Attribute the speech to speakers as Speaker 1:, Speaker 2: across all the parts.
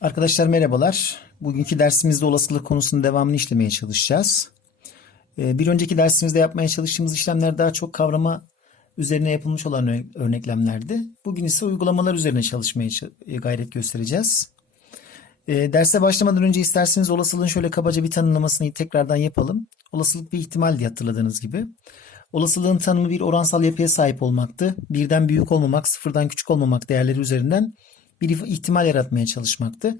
Speaker 1: Arkadaşlar merhabalar. Bugünkü dersimizde olasılık konusunun devamını işlemeye çalışacağız. Ee, Bir önceki dersimizde yapmaya çalıştığımız işlemler daha çok kavrama üzerine yapılmış olan örne- örneklemlerdi. Bugün ise uygulamalar üzerine çalışmaya e, gayret göstereceğiz. Ee, Derse başlamadan önce isterseniz olasılığın şöyle kabaca bir tanımlamasını tekrardan yapalım. Olasılık bir ihtimal diye hatırladığınız gibi. Olasılığın tanımı bir oransal yapıya sahip olmaktı. Birden büyük olmamak, sıfırdan küçük olmamak değerleri üzerinden bir ihtimal yaratmaya çalışmaktı.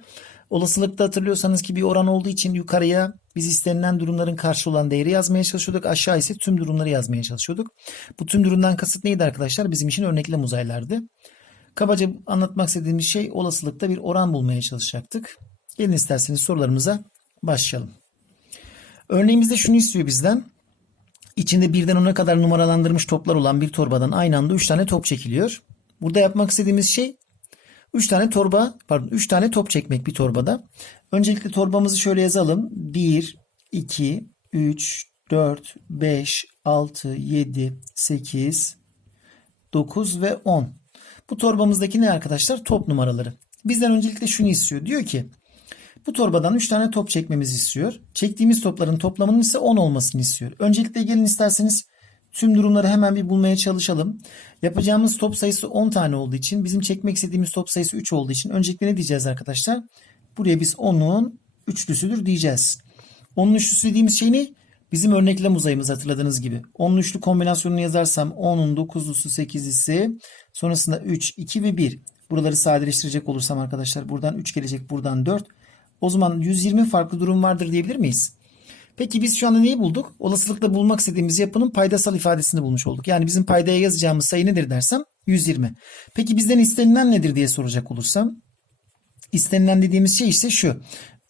Speaker 1: Olasılıkta hatırlıyorsanız ki bir oran olduğu için yukarıya biz istenilen durumların karşı olan değeri yazmaya çalışıyorduk. Aşağı ise tüm durumları yazmaya çalışıyorduk. Bu tüm durumdan kasıt neydi arkadaşlar? Bizim için örneklem uzaylardı. Kabaca anlatmak istediğimiz şey olasılıkta bir oran bulmaya çalışacaktık. Gelin isterseniz sorularımıza başlayalım. Örneğimizde şunu istiyor bizden. İçinde birden ona kadar numaralandırmış toplar olan bir torbadan aynı anda 3 tane top çekiliyor. Burada yapmak istediğimiz şey 3 tane torba, pardon 3 tane top çekmek bir torbada. Öncelikle torbamızı şöyle yazalım. 1, 2, 3, 4, 5, 6, 7, 8, 9 ve 10. Bu torbamızdaki ne arkadaşlar? Top numaraları. Bizden öncelikle şunu istiyor. Diyor ki bu torbadan 3 tane top çekmemizi istiyor. Çektiğimiz topların toplamının ise 10 olmasını istiyor. Öncelikle gelin isterseniz tüm durumları hemen bir bulmaya çalışalım. Yapacağımız top sayısı 10 tane olduğu için bizim çekmek istediğimiz top sayısı 3 olduğu için öncelikle ne diyeceğiz arkadaşlar? Buraya biz 10'un üçlüsüdür diyeceğiz. 10'un üçlüsü dediğimiz şey ne? Bizim örneklem uzayımız hatırladığınız gibi. 10'un üçlü kombinasyonunu yazarsam 10'un 9'lusu 8'lisi sonrasında 3, 2 ve 1. Buraları sadeleştirecek olursam arkadaşlar buradan 3 gelecek buradan 4. O zaman 120 farklı durum vardır diyebilir miyiz? Peki biz şu anda neyi bulduk? Olasılıkla bulmak istediğimiz yapının paydasal ifadesini bulmuş olduk. Yani bizim paydaya yazacağımız sayı nedir dersem 120. Peki bizden istenilen nedir diye soracak olursam istenilen dediğimiz şey ise şu.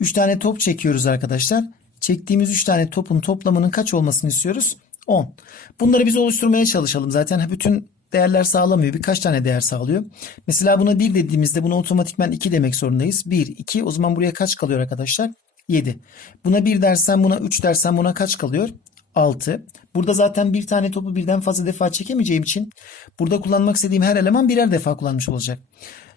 Speaker 1: 3 tane top çekiyoruz arkadaşlar. Çektiğimiz 3 tane topun toplamının kaç olmasını istiyoruz? 10. Bunları biz oluşturmaya çalışalım. Zaten bütün değerler sağlamıyor. Birkaç tane değer sağlıyor. Mesela buna 1 dediğimizde buna otomatikman 2 demek zorundayız. 1, 2 o zaman buraya kaç kalıyor arkadaşlar? 7. Buna 1 dersen buna 3 dersen buna kaç kalıyor? 6. Burada zaten bir tane topu birden fazla defa çekemeyeceğim için burada kullanmak istediğim her eleman birer defa kullanmış olacak.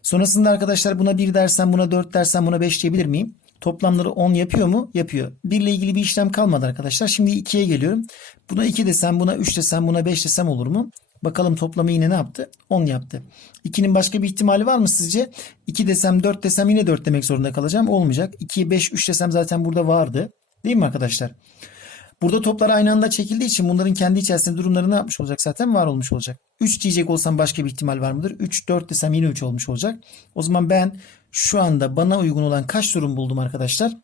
Speaker 1: Sonrasında arkadaşlar buna 1 dersen buna 4 dersen buna 5 diyebilir miyim? Toplamları 10 yapıyor mu? Yapıyor. 1 ile ilgili bir işlem kalmadı arkadaşlar. Şimdi 2'ye geliyorum. Buna 2 desem, buna 3 desem, buna 5 desem olur mu? Bakalım toplamı yine ne yaptı? 10 yaptı. 2'nin başka bir ihtimali var mı sizce? 2 desem 4 desem yine 4 demek zorunda kalacağım. Olmayacak. 2, 5, 3 desem zaten burada vardı. Değil mi arkadaşlar? Burada toplar aynı anda çekildiği için bunların kendi içerisinde durumları ne yapmış olacak? Zaten var olmuş olacak. 3 diyecek olsam başka bir ihtimal var mıdır? 3, 4 desem yine 3 olmuş olacak. O zaman ben şu anda bana uygun olan kaç durum buldum arkadaşlar?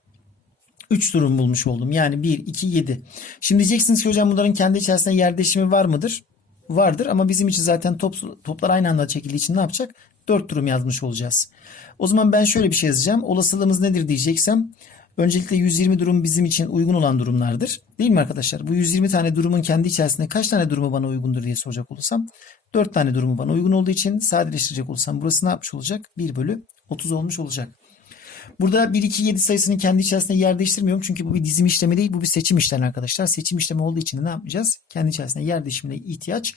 Speaker 1: 3 durum bulmuş oldum. Yani 1, 2, 7. Şimdi diyeceksiniz ki hocam bunların kendi içerisinde yer var mıdır? Vardır ama bizim için zaten top, toplar aynı anda çekildiği için ne yapacak? 4 durum yazmış olacağız. O zaman ben şöyle bir şey yazacağım. Olasılığımız nedir diyeceksem öncelikle 120 durum bizim için uygun olan durumlardır. Değil mi arkadaşlar? Bu 120 tane durumun kendi içerisinde kaç tane durumu bana uygundur diye soracak olursam 4 tane durumu bana uygun olduğu için sadeleştirecek olursam burası ne yapmış olacak? 1 bölü 30 olmuş olacak. Burada 1, 2, 7 sayısını kendi içerisinde yer değiştirmiyorum. Çünkü bu bir dizim işlemi değil. Bu bir seçim işlemi arkadaşlar. Seçim işlemi olduğu için de ne yapmayacağız? Kendi içerisinde yer değişimine ihtiyaç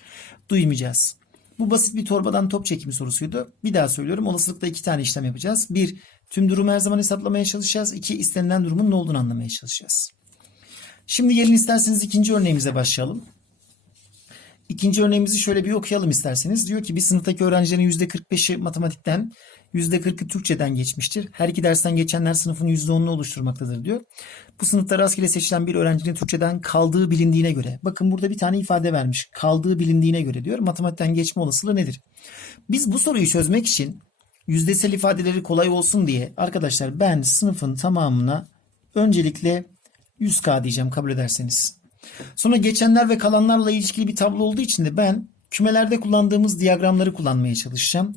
Speaker 1: duymayacağız. Bu basit bir torbadan top çekimi sorusuydu. Bir daha söylüyorum. Olasılıkla iki tane işlem yapacağız. Bir, tüm durumu her zaman hesaplamaya çalışacağız. İki, istenilen durumun ne olduğunu anlamaya çalışacağız. Şimdi gelin isterseniz ikinci örneğimize başlayalım. İkinci örneğimizi şöyle bir okuyalım isterseniz. Diyor ki bir sınıftaki öğrencilerin %45'i matematikten, %40'ı Türkçeden geçmiştir. Her iki dersten geçenler sınıfın %10'unu oluşturmaktadır diyor. Bu sınıfta rastgele seçilen bir öğrencinin Türkçeden kaldığı bilindiğine göre. Bakın burada bir tane ifade vermiş. Kaldığı bilindiğine göre diyor. Matematikten geçme olasılığı nedir? Biz bu soruyu çözmek için yüzdesel ifadeleri kolay olsun diye arkadaşlar ben sınıfın tamamına öncelikle 100K diyeceğim kabul ederseniz. Sonra geçenler ve kalanlarla ilişkili bir tablo olduğu için de ben kümelerde kullandığımız diyagramları kullanmaya çalışacağım.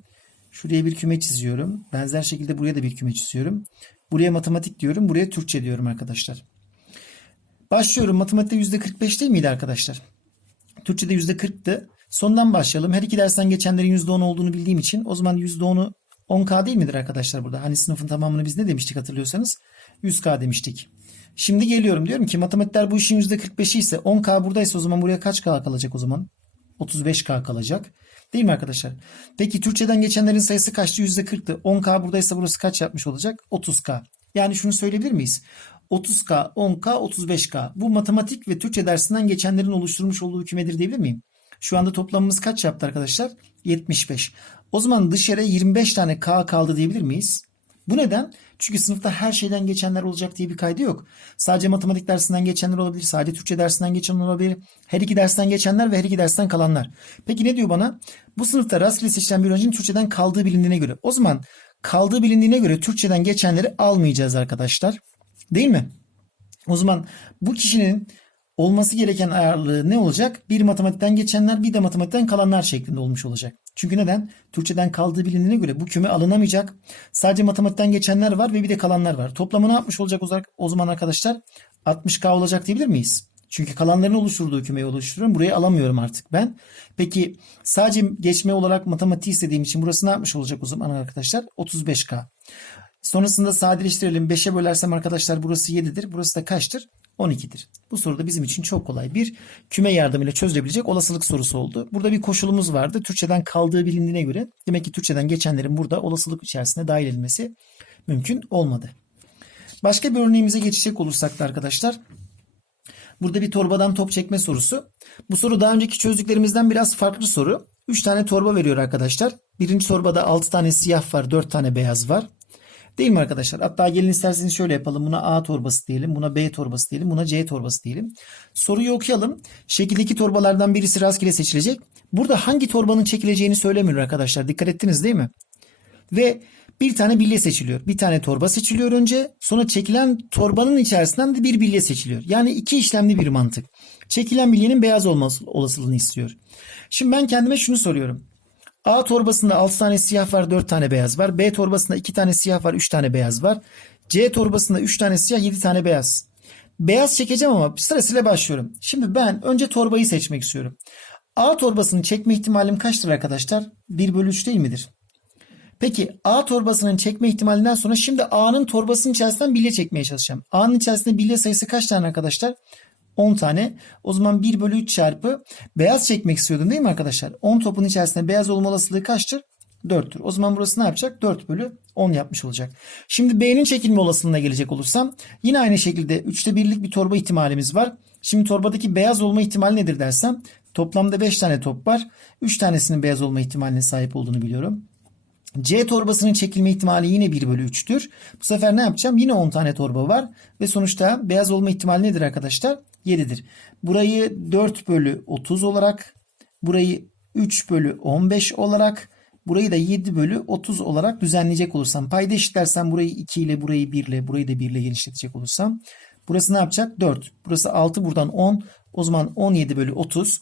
Speaker 1: Şuraya bir küme çiziyorum. Benzer şekilde buraya da bir küme çiziyorum. Buraya matematik diyorum. Buraya Türkçe diyorum arkadaşlar. Başlıyorum. Matematikte %45 değil miydi arkadaşlar? Türkçe'de %40'tı. Sondan başlayalım. Her iki dersten geçenlerin %10 olduğunu bildiğim için o zaman %10'u 10K değil midir arkadaşlar burada? Hani sınıfın tamamını biz ne demiştik hatırlıyorsanız? 100K demiştik. Şimdi geliyorum diyorum ki matematikler bu işin %45'i ise 10K buradaysa o zaman buraya kaç K kalacak o zaman? 35K kalacak. Değil mi arkadaşlar? Peki Türkçeden geçenlerin sayısı kaçtı? %40'tı. 10K buradaysa burası kaç yapmış olacak? 30K. Yani şunu söyleyebilir miyiz? 30K, 10K, 35K. Bu matematik ve Türkçe dersinden geçenlerin oluşturmuş olduğu kümedir diyebilir miyim? Şu anda toplamımız kaç yaptı arkadaşlar? 75. O zaman dışarıya 25 tane K kaldı diyebilir miyiz? Bu neden? Çünkü sınıfta her şeyden geçenler olacak diye bir kaydı yok. Sadece matematik dersinden geçenler olabilir, sadece Türkçe dersinden geçenler olabilir. Her iki dersten geçenler ve her iki dersten kalanlar. Peki ne diyor bana? Bu sınıfta rastgele seçilen bir öğrencinin Türkçeden kaldığı bilindiğine göre. O zaman kaldığı bilindiğine göre Türkçeden geçenleri almayacağız arkadaşlar. Değil mi? O zaman bu kişinin olması gereken ayarlığı ne olacak? Bir matematikten geçenler bir de matematikten kalanlar şeklinde olmuş olacak. Çünkü neden? Türkçeden kaldığı bilindiğine göre bu küme alınamayacak. Sadece matematikten geçenler var ve bir de kalanlar var. Toplamı ne yapmış olacak o zaman arkadaşlar? 60K olacak diyebilir miyiz? Çünkü kalanların oluşturduğu kümeyi oluşturuyorum. Burayı alamıyorum artık ben. Peki sadece geçme olarak matematiği istediğim için burası ne yapmış olacak o zaman arkadaşlar? 35K. Sonrasında sadeleştirelim. 5'e bölersem arkadaşlar burası 7'dir. Burası da kaçtır? 12'dir. Bu soru da bizim için çok kolay. Bir küme yardımıyla çözülebilecek olasılık sorusu oldu. Burada bir koşulumuz vardı. Türkçeden kaldığı bilindiğine göre demek ki Türkçeden geçenlerin burada olasılık içerisine dahil edilmesi mümkün olmadı. Başka bir örneğimize geçecek olursak da arkadaşlar burada bir torbadan top çekme sorusu. Bu soru daha önceki çözdüklerimizden biraz farklı soru. 3 tane torba veriyor arkadaşlar. Birinci torbada 6 tane siyah var, 4 tane beyaz var. Değil mi arkadaşlar? Hatta gelin isterseniz şöyle yapalım. Buna A torbası diyelim. Buna B torbası diyelim. Buna C torbası diyelim. Soruyu okuyalım. Şekildeki torbalardan birisi rastgele seçilecek. Burada hangi torbanın çekileceğini söylemiyor arkadaşlar. Dikkat ettiniz değil mi? Ve bir tane bilye seçiliyor. Bir tane torba seçiliyor önce. Sonra çekilen torbanın içerisinden de bir bilye seçiliyor. Yani iki işlemli bir mantık. Çekilen bilyenin beyaz olması olasılığını istiyor. Şimdi ben kendime şunu soruyorum. A torbasında 6 tane siyah var 4 tane beyaz var. B torbasında 2 tane siyah var 3 tane beyaz var. C torbasında 3 tane siyah 7 tane beyaz. Beyaz çekeceğim ama sırasıyla başlıyorum. Şimdi ben önce torbayı seçmek istiyorum. A torbasını çekme ihtimalim kaçtır arkadaşlar? 1 bölü 3 değil midir? Peki A torbasının çekme ihtimalinden sonra şimdi A'nın torbasının içerisinden bilye çekmeye çalışacağım. A'nın içerisinde bilye sayısı kaç tane arkadaşlar? 10 tane. O zaman 1 bölü 3 çarpı beyaz çekmek istiyordum değil mi arkadaşlar? 10 topun içerisinde beyaz olma olasılığı kaçtır? 4'tür. O zaman burası ne yapacak? 4 bölü 10 yapmış olacak. Şimdi B'nin çekilme olasılığına gelecek olursam yine aynı şekilde 3'te 1'lik bir torba ihtimalimiz var. Şimdi torbadaki beyaz olma ihtimali nedir dersem toplamda 5 tane top var. 3 tanesinin beyaz olma ihtimaline sahip olduğunu biliyorum. C torbasının çekilme ihtimali yine 1 bölü 3'tür. Bu sefer ne yapacağım? Yine 10 tane torba var. Ve sonuçta beyaz olma ihtimali nedir arkadaşlar? 7'dir. Burayı 4 bölü 30 olarak, burayı 3 bölü 15 olarak, burayı da 7 bölü 30 olarak düzenleyecek olursam, payda eşitlersem burayı 2 ile, burayı 1 ile, burayı da 1 ile genişletecek olursam, burası ne yapacak? 4. Burası 6, buradan 10. O zaman 17 bölü 30.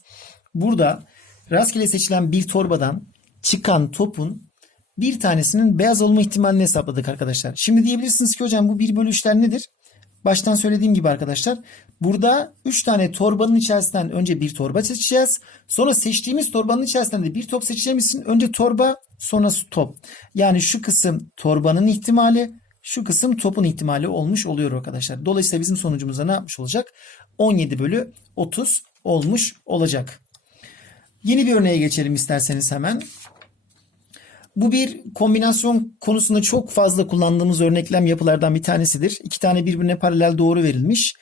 Speaker 1: Burada rastgele seçilen bir torbadan çıkan topun bir tanesinin beyaz olma ihtimalini hesapladık arkadaşlar. Şimdi diyebilirsiniz ki hocam bu 1 bölü 3'ler nedir? Baştan söylediğim gibi arkadaşlar burada 3 tane torbanın içerisinden önce bir torba seçeceğiz. Sonra seçtiğimiz torbanın içerisinden de bir top seçeceğimiz için önce torba sonra top. Yani şu kısım torbanın ihtimali şu kısım topun ihtimali olmuş oluyor arkadaşlar. Dolayısıyla bizim sonucumuzda ne yapmış olacak? 17 bölü 30 olmuş olacak. Yeni bir örneğe geçelim isterseniz hemen. Bu bir kombinasyon konusunda çok fazla kullandığımız örneklem yapılardan bir tanesidir. İki tane birbirine paralel doğru verilmiş.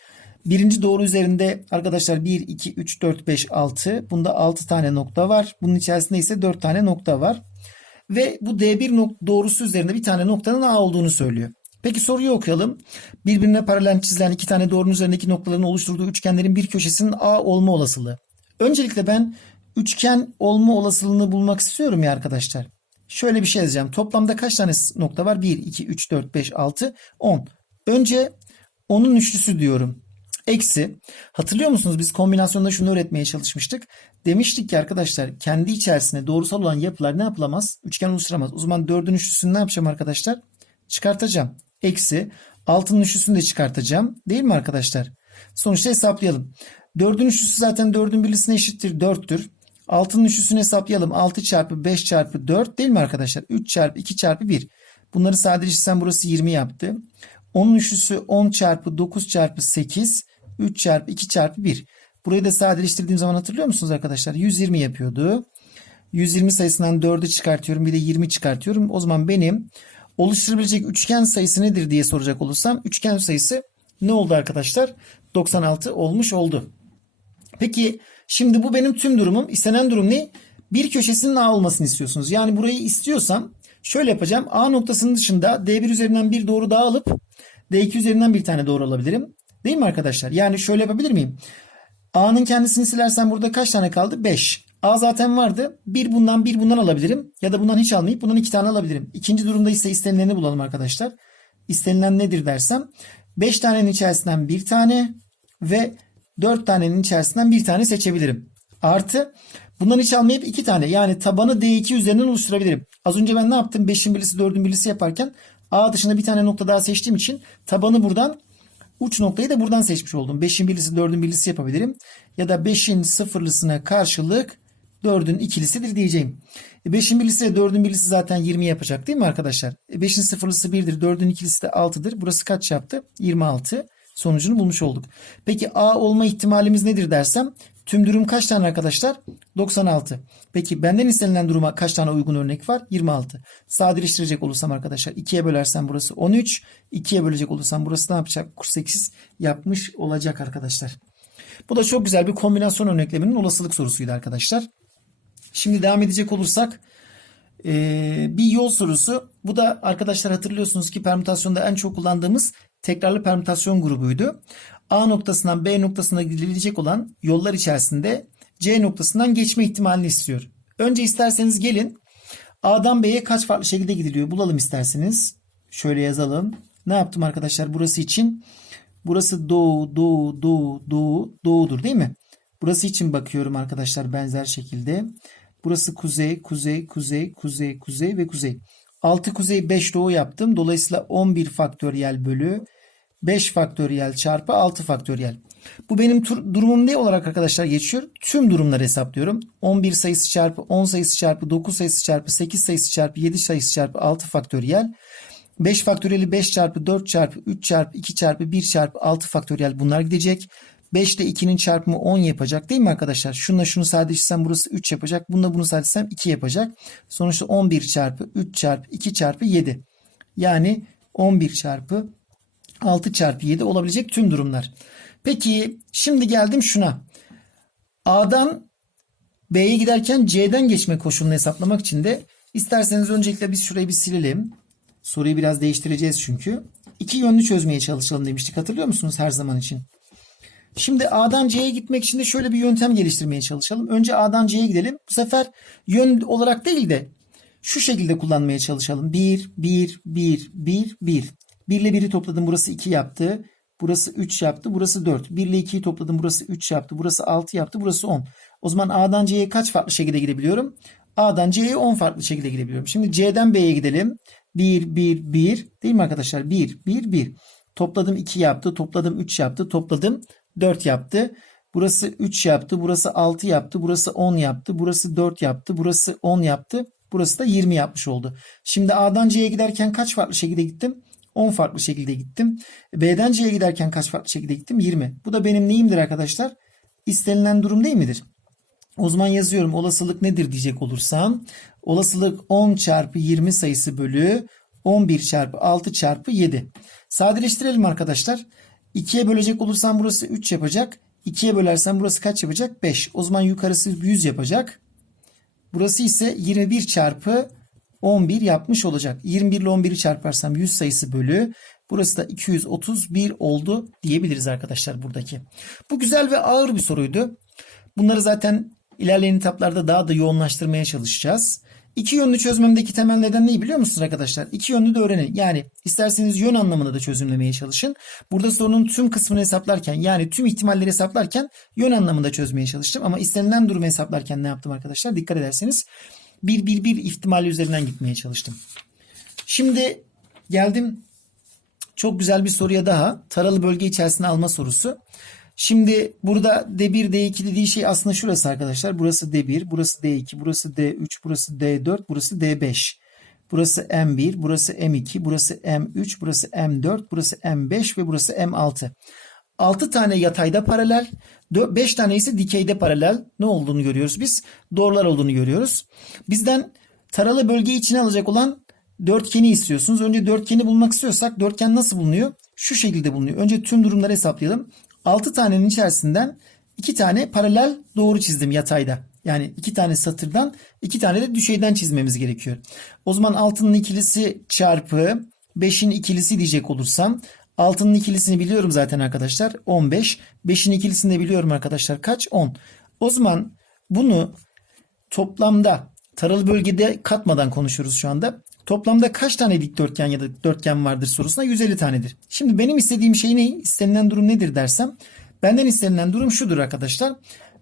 Speaker 1: Birinci doğru üzerinde arkadaşlar 1, 2, 3, 4, 5, 6. Bunda 6 tane nokta var. Bunun içerisinde ise 4 tane nokta var. Ve bu D1 doğrusu üzerinde bir tane noktanın A olduğunu söylüyor. Peki soruyu okuyalım. Birbirine paralel çizilen iki tane doğrunun üzerindeki noktaların oluşturduğu üçgenlerin bir köşesinin A olma olasılığı. Öncelikle ben üçgen olma olasılığını bulmak istiyorum ya arkadaşlar. Şöyle bir şey yazacağım. Toplamda kaç tane nokta var? 1, 2, 3, 4, 5, 6, 10. Önce onun üçlüsü diyorum. Eksi. Hatırlıyor musunuz? Biz kombinasyonda şunu öğretmeye çalışmıştık. Demiştik ki arkadaşlar kendi içerisinde doğrusal olan yapılar ne yapılamaz? Üçgen oluşturamaz. O zaman 4'ün üçlüsünü ne yapacağım arkadaşlar? Çıkartacağım. Eksi. 6'nın üçlüsünü de çıkartacağım. Değil mi arkadaşlar? Sonuçta hesaplayalım. 4'ün üçlüsü zaten 4'ün birlisine eşittir. 4'tür. 6'nın üçlüsünü hesaplayalım. 6 çarpı 5 çarpı 4 değil mi arkadaşlar? 3 çarpı 2 çarpı 1. Bunları sadeleştirsem burası 20 yaptı. 10'un üçlüsü 10 çarpı 9 çarpı 8. 3 çarpı 2 çarpı 1. Burayı da sadeleştirdiğim zaman hatırlıyor musunuz arkadaşlar? 120 yapıyordu. 120 sayısından 4'ü çıkartıyorum. Bir de 20 çıkartıyorum. O zaman benim oluşturabilecek üçgen sayısı nedir diye soracak olursam üçgen sayısı ne oldu arkadaşlar? 96 olmuş oldu. Peki şimdi bu benim tüm durumum. İstenen durum ne? Bir köşesinin A olmasını istiyorsunuz. Yani burayı istiyorsam şöyle yapacağım. A noktasının dışında D1 üzerinden bir doğru daha alıp D2 üzerinden bir tane doğru alabilirim. Değil mi arkadaşlar? Yani şöyle yapabilir miyim? A'nın kendisini silersem burada kaç tane kaldı? 5. A zaten vardı. Bir bundan bir bundan alabilirim. Ya da bundan hiç almayıp bundan iki tane alabilirim. İkinci durumda ise istenileni bulalım arkadaşlar. İstenilen nedir dersem 5 tanenin içerisinden bir tane ve 4 tanenin içerisinden bir tane seçebilirim. Artı bundan hiç almayıp iki tane yani tabanı D2 üzerinden oluşturabilirim. Az önce ben ne yaptım? 5'in birlisi 4'ün birlisi yaparken A dışında bir tane nokta daha seçtiğim için tabanı buradan uç noktayı da buradan seçmiş oldum. 5'in birlisi 4'ün birlisi yapabilirim. Ya da 5'in sıfırlısına karşılık 4'ün ikilisidir diyeceğim. 5'in birlisi ve 4'ün birlisi zaten 20 yapacak değil mi arkadaşlar? 5'in sıfırlısı 1'dir. 4'ün ikilisi de 6'dır. Burası kaç yaptı? 26. Sonucunu bulmuş olduk. Peki A olma ihtimalimiz nedir dersem tüm durum kaç tane arkadaşlar? 96. Peki benden istenilen duruma kaç tane uygun örnek var? 26. Sadeleştirecek olursam arkadaşlar 2'ye bölersem burası 13. 2'ye bölecek olursam burası ne yapacak? 48 yapmış olacak arkadaşlar. Bu da çok güzel bir kombinasyon örnekleminin olasılık sorusuydu arkadaşlar. Şimdi devam edecek olursak bir yol sorusu. Bu da arkadaşlar hatırlıyorsunuz ki permütasyonda en çok kullandığımız tekrarlı permütasyon grubuydu. A noktasından B noktasına gidilecek olan yollar içerisinde C noktasından geçme ihtimalini istiyor. Önce isterseniz gelin A'dan B'ye kaç farklı şekilde gidiliyor bulalım isterseniz. Şöyle yazalım. Ne yaptım arkadaşlar burası için? Burası doğu, doğu, doğu, doğu, doğudur değil mi? Burası için bakıyorum arkadaşlar benzer şekilde. Burası kuzey, kuzey, kuzey, kuzey, kuzey ve kuzey. 6 kuzey 5 doğu yaptım. Dolayısıyla 11 faktöriyel bölü 5 faktöriyel çarpı 6 faktöriyel. Bu benim tur, durumum ne olarak arkadaşlar geçiyor? Tüm durumları hesaplıyorum. 11 sayısı çarpı 10 sayısı çarpı 9 sayısı çarpı 8 sayısı çarpı 7 sayısı çarpı 6 faktöriyel. 5 faktöriyeli 5 çarpı 4 çarpı 3 çarpı 2 çarpı 1 çarpı 6 faktöriyel bunlar gidecek. 5 ile 2'nin çarpımı 10 yapacak değil mi arkadaşlar? Şununla şunu sadeleştirsem burası 3 yapacak. Bununla bunu sadeleştirsem 2 yapacak. Sonuçta 11 çarpı 3 çarpı 2 çarpı 7. Yani 11 çarpı 6 çarpı 7 olabilecek tüm durumlar. Peki şimdi geldim şuna. A'dan B'ye giderken C'den geçme koşulunu hesaplamak için de isterseniz öncelikle biz şurayı bir silelim. Soruyu biraz değiştireceğiz çünkü. İki yönlü çözmeye çalışalım demiştik hatırlıyor musunuz her zaman için? Şimdi A'dan C'ye gitmek için de şöyle bir yöntem geliştirmeye çalışalım. Önce A'dan C'ye gidelim. Bu sefer yön olarak değil de şu şekilde kullanmaya çalışalım. 1, 1, 1, 1, 1. 1 ile 1'i topladım. Burası 2 yaptı. Burası 3 yaptı. Burası 4. 1 ile 2'yi topladım. Burası 3 yaptı. Burası 6 yaptı. Burası 10. O zaman A'dan C'ye kaç farklı şekilde gidebiliyorum? A'dan C'ye 10 farklı şekilde gidebiliyorum. Şimdi C'den B'ye gidelim. 1, 1, 1. Değil mi arkadaşlar? 1, 1, 1. Topladım 2 yaptı. Topladım 3 yaptı. Topladım 4 yaptı. Burası 3 yaptı. Burası 6 yaptı. Burası 10 yaptı. Burası 4 yaptı. Burası 10 yaptı. Burası da 20 yapmış oldu. Şimdi A'dan C'ye giderken kaç farklı şekilde gittim? 10 farklı şekilde gittim. B'den C'ye giderken kaç farklı şekilde gittim? 20. Bu da benim neyimdir arkadaşlar? İstenilen durum değil midir? O zaman yazıyorum olasılık nedir diyecek olursam. Olasılık 10 çarpı 20 sayısı bölü 11 çarpı 6 çarpı 7. Sadeleştirelim arkadaşlar. 2'ye bölecek olursam burası 3 yapacak. 2'ye bölersem burası kaç yapacak? 5. O zaman yukarısı 100 yapacak. Burası ise 21 çarpı 11 yapmış olacak. 21 ile 11'i çarparsam 100 sayısı bölü. Burası da 231 oldu diyebiliriz arkadaşlar buradaki. Bu güzel ve ağır bir soruydu. Bunları zaten ilerleyen etaplarda daha da yoğunlaştırmaya çalışacağız. İki yönlü çözmemdeki temel neden neyi biliyor musunuz arkadaşlar? İki yönlü de öğrenin. Yani isterseniz yön anlamında da çözümlemeye çalışın. Burada sorunun tüm kısmını hesaplarken yani tüm ihtimalleri hesaplarken yön anlamında çözmeye çalıştım. Ama istenilen durumu hesaplarken ne yaptım arkadaşlar? Dikkat ederseniz bir bir bir ihtimali üzerinden gitmeye çalıştım. Şimdi geldim çok güzel bir soruya daha. Taralı bölge içerisine alma sorusu. Şimdi burada D1, D2 dediği şey aslında şurası arkadaşlar. Burası D1, burası D2, burası D3, burası D4, burası D5. Burası M1, burası M2, burası M3, burası M4, burası M5 ve burası M6. 6 tane yatayda paralel, 5 tane ise dikeyde paralel ne olduğunu görüyoruz biz. Doğrular olduğunu görüyoruz. Bizden taralı bölgeyi içine alacak olan dörtgeni istiyorsunuz. Önce dörtgeni bulmak istiyorsak dörtgen nasıl bulunuyor? Şu şekilde bulunuyor. Önce tüm durumları hesaplayalım. 6 tanenin içerisinden 2 tane paralel doğru çizdim yatayda. Yani 2 tane satırdan 2 tane de düşeyden çizmemiz gerekiyor. O zaman 6'nın ikilisi çarpı 5'in ikilisi diyecek olursam 6'nın ikilisini biliyorum zaten arkadaşlar 15. 5'in ikilisini de biliyorum arkadaşlar kaç? 10. O zaman bunu toplamda taralı bölgede katmadan konuşuyoruz şu anda. Toplamda kaç tane dikdörtgen ya da dörtgen vardır sorusuna 150 tanedir. Şimdi benim istediğim şey ne? İstenilen durum nedir dersem benden istenilen durum şudur arkadaşlar.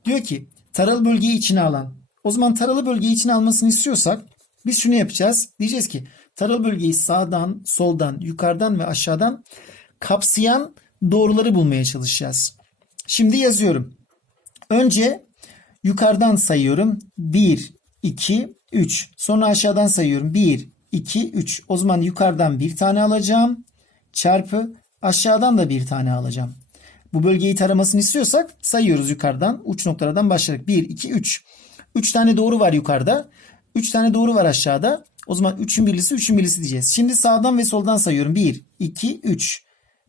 Speaker 1: Diyor ki taralı bölgeyi içine alan. O zaman taralı bölgeyi içine almasını istiyorsak biz şunu yapacağız. Diyeceğiz ki taralı bölgeyi sağdan, soldan, yukarıdan ve aşağıdan kapsayan doğruları bulmaya çalışacağız. Şimdi yazıyorum. Önce yukarıdan sayıyorum. 1, 2, 3. Sonra aşağıdan sayıyorum. 1, 2, 3. O zaman yukarıdan bir tane alacağım. Çarpı aşağıdan da bir tane alacağım. Bu bölgeyi taramasını istiyorsak sayıyoruz yukarıdan. Uç noktalardan başlayarak. 1, 2, 3. 3 tane doğru var yukarıda. 3 tane doğru var aşağıda. O zaman 3'ün birlisi 3'ün birlisi diyeceğiz. Şimdi sağdan ve soldan sayıyorum. 1, 2, 3.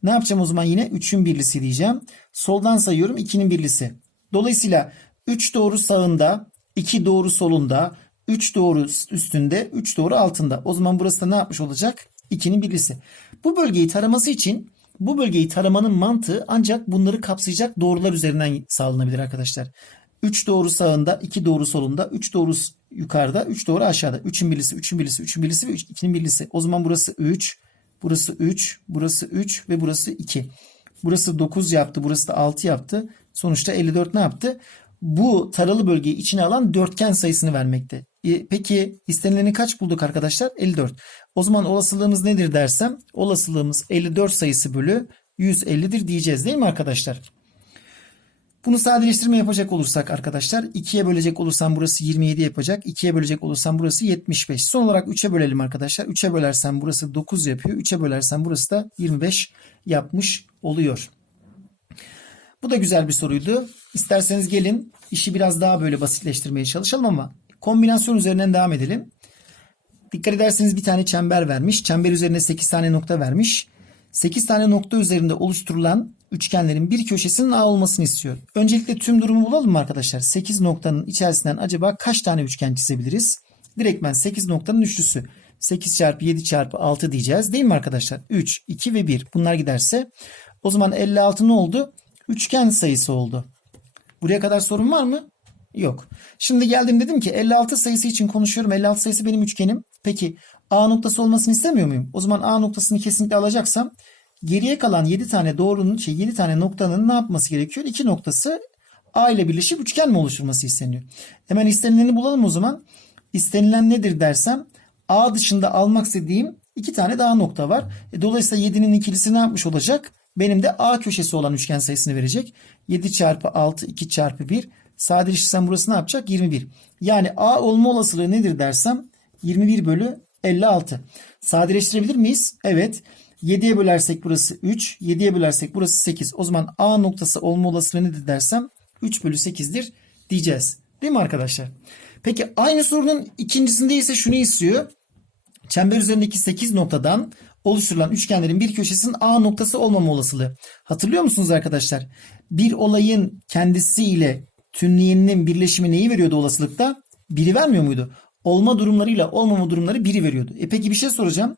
Speaker 1: Ne yapacağım o zaman yine 3'ün birlisi diyeceğim. Soldan sayıyorum 2'nin birlisi. Dolayısıyla 3 doğru sağında, 2 doğru solunda, 3 doğru üstünde, 3 doğru altında. O zaman burası da ne yapmış olacak? 2'nin birlisi. Bu bölgeyi taraması için bu bölgeyi taramanın mantığı ancak bunları kapsayacak doğrular üzerinden sağlanabilir arkadaşlar. 3 doğru sağında, 2 doğru solunda, 3 doğru yukarıda, 3 doğru aşağıda. 3'ün birlisi, 3'ün birlisi, 3'ün birlisi ve 2'nin birlisi. O zaman burası 3, burası 3, burası 3 ve burası 2. Burası 9 yaptı, burası da 6 yaptı. Sonuçta 54 ne yaptı? Bu taralı bölgeyi içine alan dörtgen sayısını vermekte. E, peki istenileni kaç bulduk arkadaşlar? 54. O zaman olasılığımız nedir dersem olasılığımız 54 sayısı bölü 150'dir diyeceğiz değil mi arkadaşlar? Bunu sadeleştirme yapacak olursak arkadaşlar 2'ye bölecek olursam burası 27 yapacak. 2'ye bölecek olursam burası 75. Son olarak 3'e bölelim arkadaşlar. 3'e bölersem burası 9 yapıyor. 3'e bölersem burası da 25 yapmış oluyor. Bu da güzel bir soruydu. İsterseniz gelin işi biraz daha böyle basitleştirmeye çalışalım ama kombinasyon üzerinden devam edelim. Dikkat ederseniz bir tane çember vermiş. Çember üzerine 8 tane nokta vermiş. 8 tane nokta üzerinde oluşturulan üçgenlerin bir köşesinin A olmasını istiyor. Öncelikle tüm durumu bulalım mı arkadaşlar? 8 noktanın içerisinden acaba kaç tane üçgen çizebiliriz? Direktmen 8 noktanın üçlüsü. 8 çarpı 7 çarpı 6 diyeceğiz. Değil mi arkadaşlar? 3, 2 ve 1. Bunlar giderse o zaman 56 ne oldu? Üçgen sayısı oldu. Buraya kadar sorun var mı? Yok. Şimdi geldim dedim ki 56 sayısı için konuşuyorum. 56 sayısı benim üçgenim. Peki A noktası olmasını istemiyor muyum? O zaman A noktasını kesinlikle alacaksam geriye kalan 7 tane doğrunun şey 7 tane noktanın ne yapması gerekiyor? 2 noktası A ile birleşip üçgen mi oluşturması isteniyor? Hemen istenileni bulalım o zaman. İstenilen nedir dersem A dışında almak istediğim 2 tane daha nokta var. E, dolayısıyla 7'nin ikilisi ne yapmış olacak? Benim de A köşesi olan üçgen sayısını verecek. 7 çarpı 6 2 çarpı 1 sadeleştirsem burası ne yapacak? 21. Yani A olma olasılığı nedir dersem 21 bölü 56. Sadeleştirebilir miyiz? Evet. 7'ye bölersek burası 3. 7'ye bölersek burası 8. O zaman A noktası olma olasılığı nedir dersem 3 bölü 8'dir diyeceğiz. Değil mi arkadaşlar? Peki aynı sorunun ikincisinde ise şunu istiyor. Çember üzerindeki 8 noktadan oluşturulan üçgenlerin bir köşesinin A noktası olmama olasılığı. Hatırlıyor musunuz arkadaşlar? Bir olayın kendisiyle tümleyeninin birleşimi neyi veriyordu olasılıkta? Biri vermiyor muydu? Olma durumlarıyla olmama durumları biri veriyordu. E peki bir şey soracağım.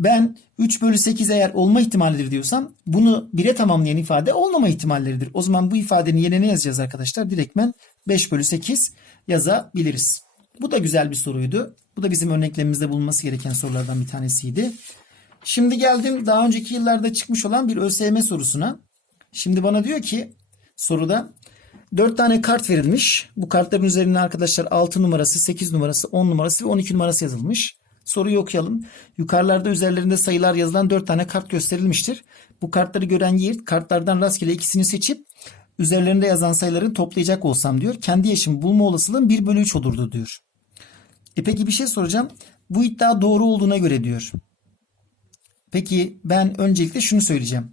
Speaker 1: Ben 3 bölü 8 eğer olma ihtimalidir diyorsam bunu 1'e tamamlayan ifade olmama ihtimalleridir. O zaman bu ifadenin yerine ne yazacağız arkadaşlar? Direktmen 5 bölü 8 yazabiliriz. Bu da güzel bir soruydu. Bu da bizim örneklerimizde bulunması gereken sorulardan bir tanesiydi. Şimdi geldim daha önceki yıllarda çıkmış olan bir ÖSYM sorusuna. Şimdi bana diyor ki soruda 4 tane kart verilmiş. Bu kartların üzerine arkadaşlar 6 numarası, 8 numarası, 10 numarası ve 12 numarası yazılmış. Soruyu okuyalım. Yukarılarda üzerlerinde sayılar yazılan 4 tane kart gösterilmiştir. Bu kartları gören yiğit kartlardan rastgele ikisini seçip üzerlerinde yazan sayıların toplayacak olsam diyor. Kendi yaşımı bulma olasılığım 1 bölü 3 olurdu diyor. E peki bir şey soracağım. Bu iddia doğru olduğuna göre diyor. Peki ben öncelikle şunu söyleyeceğim.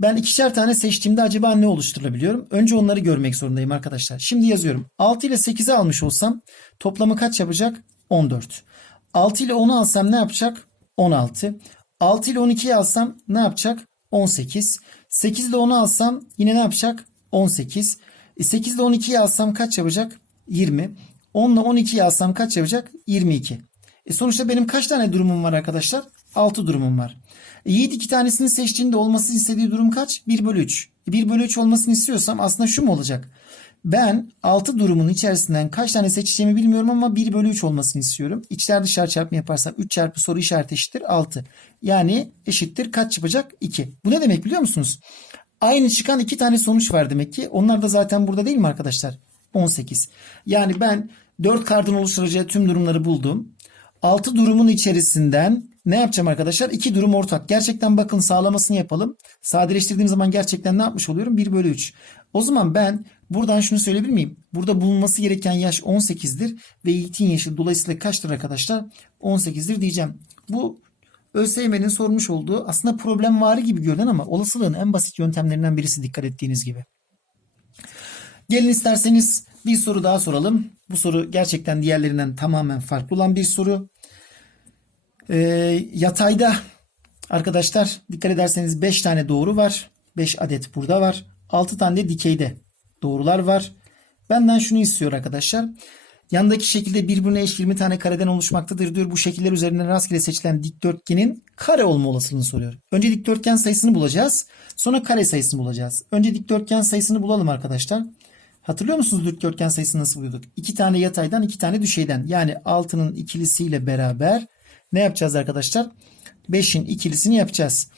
Speaker 1: Ben ikişer tane seçtiğimde acaba ne oluşturabiliyorum? Önce onları görmek zorundayım arkadaşlar. Şimdi yazıyorum. 6 ile 8'i almış olsam toplamı kaç yapacak? 14. 6 ile 10'u alsam ne yapacak? 16. 6 ile 12'yi alsam ne yapacak? 18. 8 ile 10'u alsam yine ne yapacak? 18. E 8 ile 12'yi alsam kaç yapacak? 20. 10 ile 12'yi alsam kaç yapacak? 22. E sonuçta benim kaç tane durumum var arkadaşlar? 6 durumum var. Yiğit iki tanesini seçtiğinde olmasını istediği durum kaç? 1 bölü 3. E 1 bölü 3 olmasını istiyorsam aslında şu mu olacak? Ben 6 durumun içerisinden kaç tane seçeceğimi bilmiyorum ama 1 bölü 3 olmasını istiyorum. İçler dışlar çarpımı yaparsam 3 çarpı soru işareti eşittir 6. Yani eşittir kaç yapacak? 2. Bu ne demek biliyor musunuz? Aynı çıkan iki tane sonuç var demek ki. Onlar da zaten burada değil mi arkadaşlar? 18. Yani ben 4 kardın oluşturacağı tüm durumları buldum. 6 durumun içerisinden ne yapacağım arkadaşlar? 2 durum ortak. Gerçekten bakın sağlamasını yapalım. Sadeleştirdiğim zaman gerçekten ne yapmış oluyorum? 1 bölü 3. O zaman ben buradan şunu söyleyebilir miyim? Burada bulunması gereken yaş 18'dir ve Yiğit'in yaşı dolayısıyla kaçtır arkadaşlar? 18'dir diyeceğim. Bu ÖSYM'nin sormuş olduğu aslında problem vari gibi görünen ama olasılığın en basit yöntemlerinden birisi dikkat ettiğiniz gibi. Gelin isterseniz bir soru daha soralım. Bu soru gerçekten diğerlerinden tamamen farklı olan bir soru. Ee, yatayda arkadaşlar dikkat ederseniz 5 tane doğru var. 5 adet burada var. 6 tane de dikeyde doğrular var. Benden şunu istiyor arkadaşlar. Yandaki şekilde birbirine eş 20 tane kareden oluşmaktadır diyor. Bu şekiller üzerinden rastgele seçilen dikdörtgenin kare olma olasılığını soruyor. Önce dikdörtgen sayısını bulacağız. Sonra kare sayısını bulacağız. Önce dikdörtgen sayısını bulalım arkadaşlar. Hatırlıyor musunuz dikdörtgen sayısını nasıl buluyorduk? İki tane yataydan iki tane düşeyden. Yani 6'nın ikilisiyle beraber ne yapacağız arkadaşlar? 5'in ikilisini yapacağız.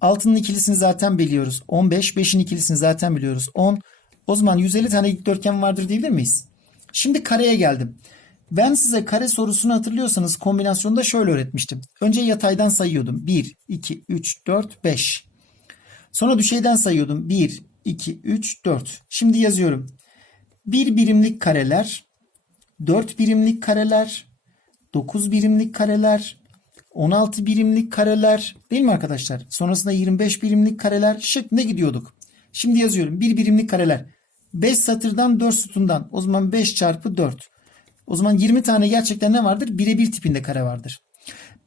Speaker 1: 6'nın ikilisini zaten biliyoruz. 15. 5'in ikilisini zaten biliyoruz. 10. O zaman 150 tane dikdörtgen vardır diyebilir miyiz? Şimdi kareye geldim. Ben size kare sorusunu hatırlıyorsanız kombinasyonda şöyle öğretmiştim. Önce yataydan sayıyordum. 1, 2, 3, 4, 5. Sonra düşeyden sayıyordum. 1, 2, 3, 4. Şimdi yazıyorum. 1 birimlik kareler, 4 birimlik kareler, 9 birimlik kareler, 16 birimlik kareler değil mi arkadaşlar? Sonrasında 25 birimlik kareler şeklinde gidiyorduk. Şimdi yazıyorum. 1 birimlik kareler. 5 satırdan 4 sütundan. O zaman 5 çarpı 4. O zaman 20 tane gerçekten ne vardır? Birebir tipinde kare vardır.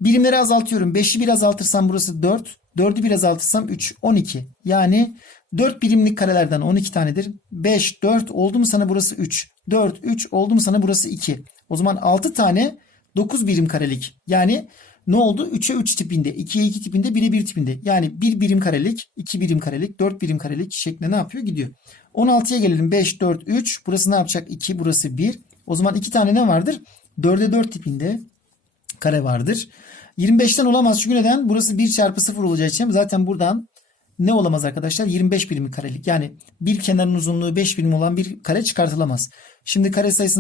Speaker 1: Birimleri azaltıyorum. 5'i bir azaltırsam burası 4. 4'ü bir azaltırsam 3. 12. Yani 4 birimlik karelerden 12 tanedir. 5, 4 oldu mu sana burası 3. 4, 3 oldu mu sana burası 2. O zaman 6 tane 9 birim karelik. Yani ne oldu? 3'e 3 tipinde, 2'ye 2 tipinde, 1'e 1 tipinde. Yani 1 birim karelik, 2 birim karelik, 4 birim karelik şeklinde ne yapıyor? Gidiyor. 16'ya gelelim. 5, 4, 3. Burası ne yapacak? 2, burası 1. O zaman 2 tane ne vardır? 4'e 4 tipinde kare vardır. 25'ten olamaz çünkü neden? Burası 1 çarpı 0 olacağı için zaten buradan ne olamaz arkadaşlar? 25 birim karelik. Yani bir kenarın uzunluğu 5 birim olan bir kare çıkartılamaz. Şimdi kare sayısını